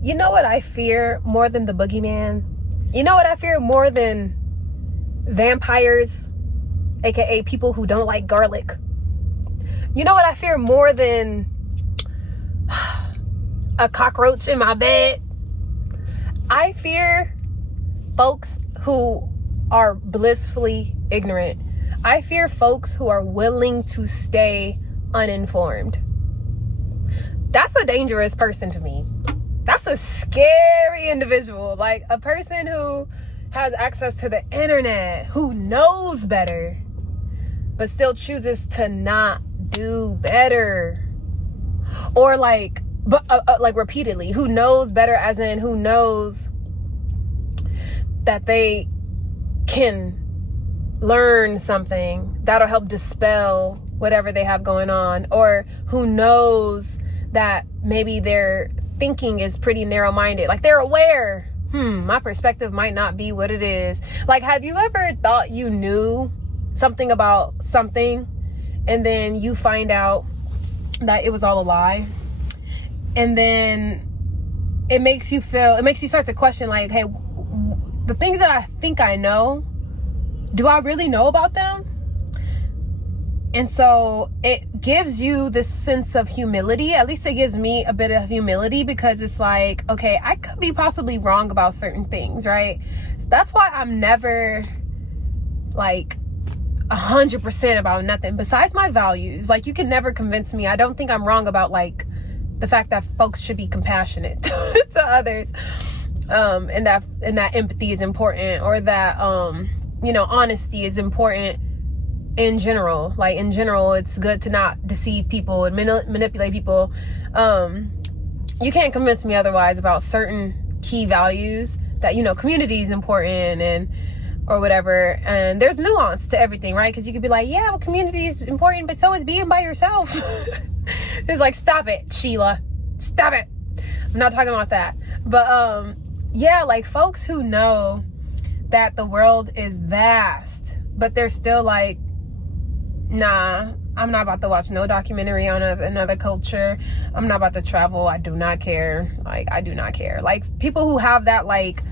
You know what I fear more than the boogeyman? You know what I fear more than vampires, aka people who don't like garlic? You know what I fear more than a cockroach in my bed? I fear folks who are blissfully ignorant. I fear folks who are willing to stay uninformed. That's a dangerous person to me. That's a scary individual. Like a person who has access to the internet, who knows better, but still chooses to not do better. Or like repeatedly, who knows better, as in who knows that they can learn something that'll help dispel whatever they have going on, or who knows that maybe their thinking is pretty narrow-minded. Like they're aware, my perspective might not be what it is. Like, have you ever thought you knew something about something and then you find out that it was all a lie? And then it makes you start to question, like, hey, the things that I think I know, do I really know about them? And so it gives you this sense of humility. At least it gives me a bit of humility, because it's like, okay, I could be possibly wrong about certain things, right? So that's why I'm never like 100% about nothing besides my values. Like, you can never convince me. I don't think I'm wrong about like the fact that folks should be compassionate to others, and that empathy is important, or that honesty is important. In general, it's good to not deceive people and manipulate people. You can't convince me otherwise about certain key values, that, community is important and or whatever. And there's nuance to everything, right? Because you could be like, yeah, well, community is important, but so is being by yourself. It's like, stop it, Sheila. Stop it. I'm not talking about that. But yeah, like folks who know that the world is vast, but they're still like, nah, I'm not about to watch no documentary on another culture. I'm not about to travel. I do not care. Like, I do not care. Like, people who have that, like,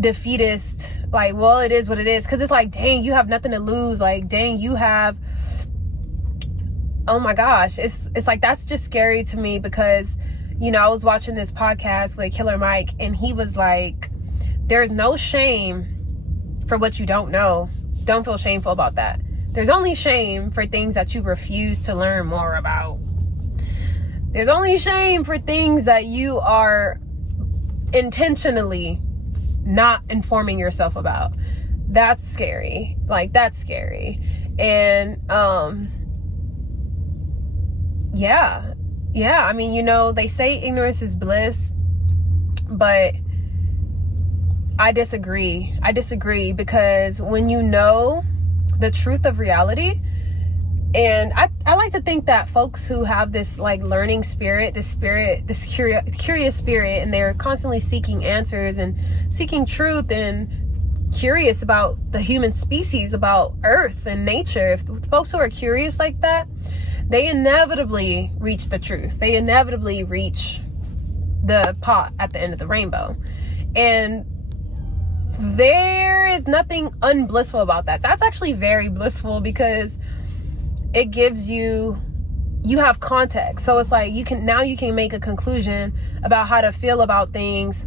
defeatist, like, well, it is what it is. Because it's like, dang, you have nothing to lose. Like, dang, you have... Oh, my gosh. It's like, that's just scary to me, because, I was watching this podcast with Killer Mike, and he was like, there's no shame for what you don't know. Don't feel shameful about that. There's only shame for things that you refuse to learn more about. There's only shame for things that you are intentionally not informing yourself about. That's scary. Like, that's scary. And, yeah. I mean, they say ignorance is bliss, but I disagree. Because when you know the truth of reality, and I like to think that folks who have this like learning spirit, this curious spirit, and they're constantly seeking answers and seeking truth and curious about the human species, about earth and nature, if folks who are curious like that, they inevitably reach the truth. They inevitably reach the pot at the end of the rainbow. And there is nothing unblissful about that. That's actually very blissful, because it gives you have context. So it's like you can make a conclusion about how to feel about things,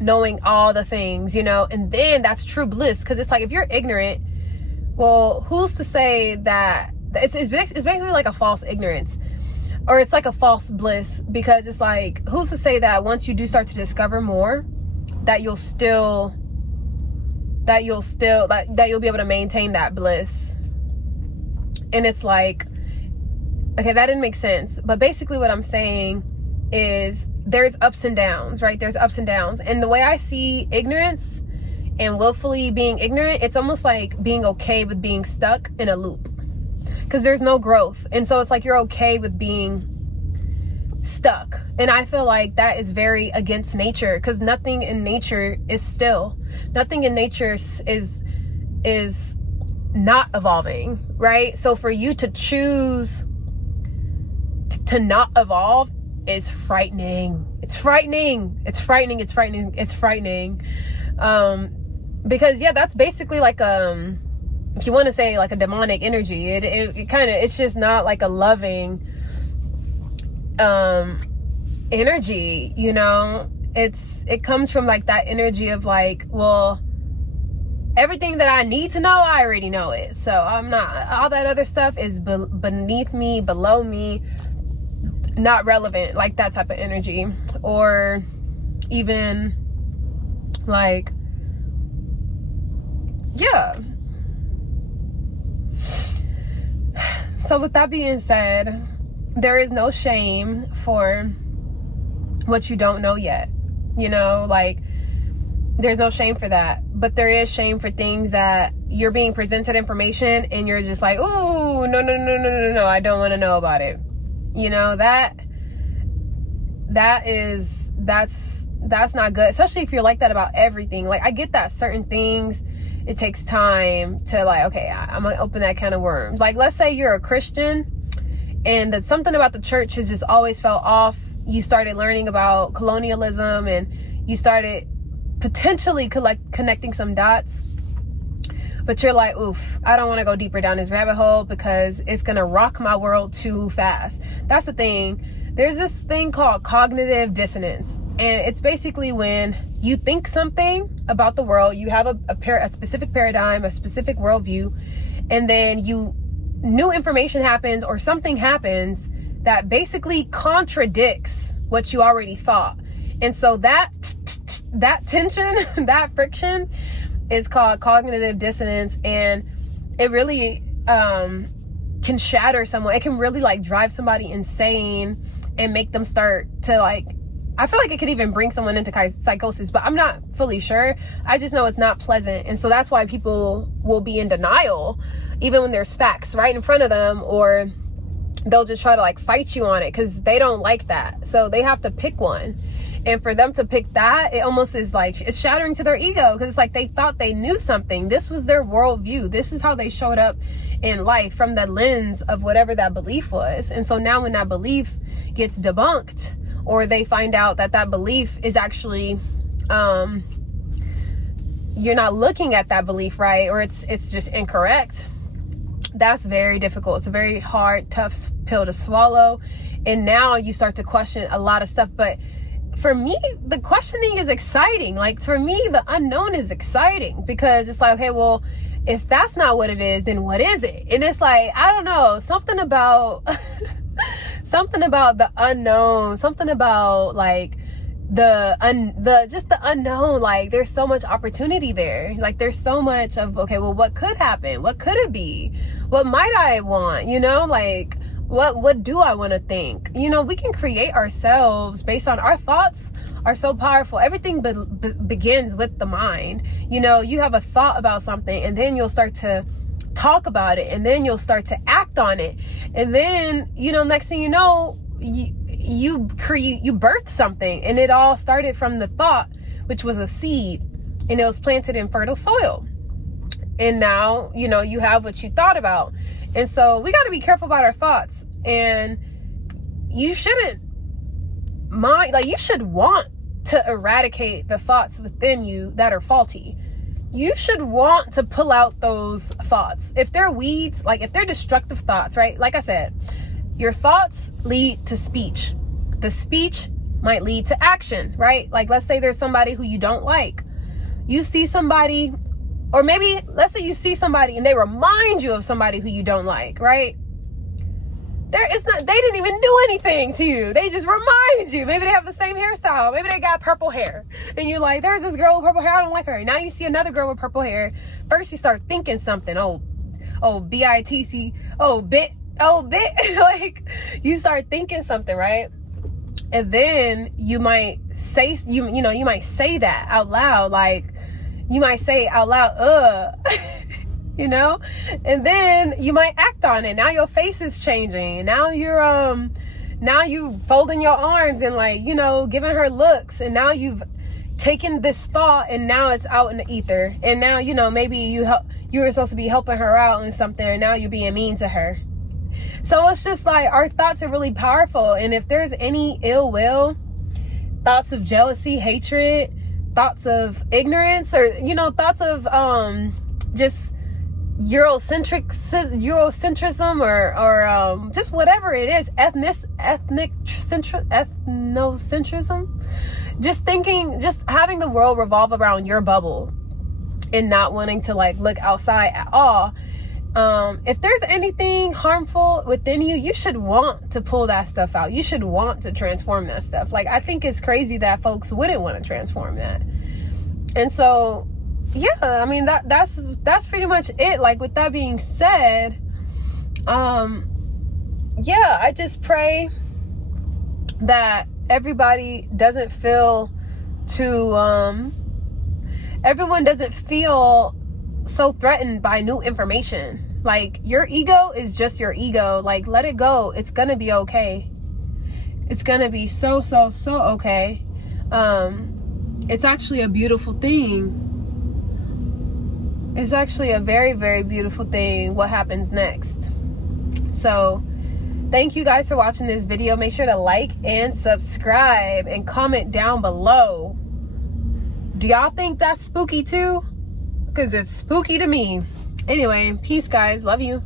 knowing all the things, and then that's true bliss. Because it's like, if you're ignorant, well, who's to say that it's basically like a false ignorance, or it's like a false bliss, because it's like, who's to say that once you do start to discover more, that you'll be able to maintain that bliss. And it's like, okay, that didn't make sense. But basically what I'm saying is there's ups and downs, right? There's ups and downs. And the way I see ignorance and willfully being ignorant, it's almost like being okay with being stuck in a loop, because there's no growth. And so it's like you're okay with being stuck. And I feel like that is very against nature, because nothing in nature is still. Nothing in nature is not evolving, right? So for you to choose to not evolve is frightening. it's frightening. It's frightening. It's frightening. It's frightening. Because yeah, that's basically like, if you want to say like a demonic energy, it kind of, it's just not like a loving, energy, you know. It comes from like that energy of like, well, everything that I need to know, I already know it. So I'm not, all that other stuff is beneath me, below me, not relevant, like that type of energy. Or even like, yeah. So with that being said, there is no shame for what you don't know yet. You know, like, there's no shame for that. But there is shame for things that you're being presented information and you're just like, oh, no, I don't want to know about it. You know, that's not good, especially if you're like that about everything. Like, I get that certain things, it takes time to like, okay, I'm gonna open that can of worms. Like, let's say you're a Christian and that something about the church has just always felt off. You started learning about colonialism and you started potentially connecting some dots, but you're like, oof, I don't want to go deeper down this rabbit hole because it's gonna rock my world too fast. That's the thing. There's this thing called cognitive dissonance, and it's basically when you think something about the world, you have a specific paradigm, a specific worldview, and then new information happens or something happens that basically contradicts what you already thought. And so that tension, that friction is called cognitive dissonance. And it really can shatter someone. It can really like drive somebody insane and make them start to like, I feel like it could even bring someone into psychosis, but I'm not fully sure. I just know it's not pleasant. And so that's why people will be in denial, even when there's facts right in front of them, or they'll just try to like fight you on it because they don't like that. So they have to pick one. And for them to pick that, it almost is like, it's shattering to their ego, because it's like they thought they knew something. This was their worldview. This is how they showed up in life, from the lens of whatever that belief was. And so now when that belief gets debunked, or they find out that that belief is actually, you're not looking at that belief right, or it's just incorrect, that's very difficult. It's a very hard, tough pill to swallow. And now you start to question a lot of stuff. But for me, the questioning is exciting. Like, for me, the unknown is exciting, because it's like, okay, well, if that's not what it is, then what is it? And it's like, I don't know, something about something about the unknown, something about like the unknown. Like, there's so much opportunity there. Like, there's so much of, okay, well, what could happen? What could it be? What might I want? You know, like, what do I want to think? You know, we can create ourselves based on our thoughts are so powerful. Everything begins with the mind. You know, you have a thought about something, and then you'll start to talk about it, and then you'll start to act on it. And then, you know, next thing you know, you birthed something, and it all started from the thought, which was a seed, and it was planted in fertile soil. And now, you know, you have what you thought about. And so we got to be careful about our thoughts, and you shouldn't mind, like, you should want to eradicate the thoughts within you that are faulty. You should want to pull out those thoughts. If they're weeds, like if they're destructive thoughts, right? Like I said, your thoughts lead to speech. The speech might lead to action, right? Like, let's say there's somebody who you don't like. You see somebody, or maybe let's say you see somebody and they remind you of somebody who you don't like, right? They didn't even do anything to you. They just remind you. Maybe they have the same hairstyle. Maybe they got purple hair. And you're like, there's this girl with purple hair. I don't like her. Now you see another girl with purple hair. First you start thinking something. B-I-T-C. Bit. Like, you start thinking something, right? And then you might say, you might say that out loud. Like, you might say out loud, you know, and then you might act on it. Now your face is changing. Now you folding your arms and, like, you know, giving her looks. And now you've taken this thought and now it's out in the ether. And now, you know, maybe you were supposed to be helping her out in something, and now you're being mean to her. So it's just like, our thoughts are really powerful. And if there's any ill will, thoughts of jealousy, hatred, thoughts of ignorance, or, you know, thoughts of just Eurocentrism, or just whatever it is, ethnocentrism, just thinking, just having the world revolve around your bubble and not wanting to like look outside at all. If there's anything harmful within you, you should want to pull that stuff out. You should want to transform that stuff. Like, I think it's crazy that folks wouldn't want to transform that. And so, yeah, I mean, that's pretty much it. Like, with that being said, yeah, I just pray that everybody doesn't feel everyone doesn't feel so threatened by new information. Like, your ego is just your ego. Like, let it go. It's gonna be okay. It's gonna be so okay. It's actually a beautiful thing. It's actually a very, very beautiful thing what happens next. So thank you guys for watching this video. Make sure to like and subscribe and comment down below. Do y'all think that's spooky too? Because it's spooky to me. Anyway, peace, guys. Love you.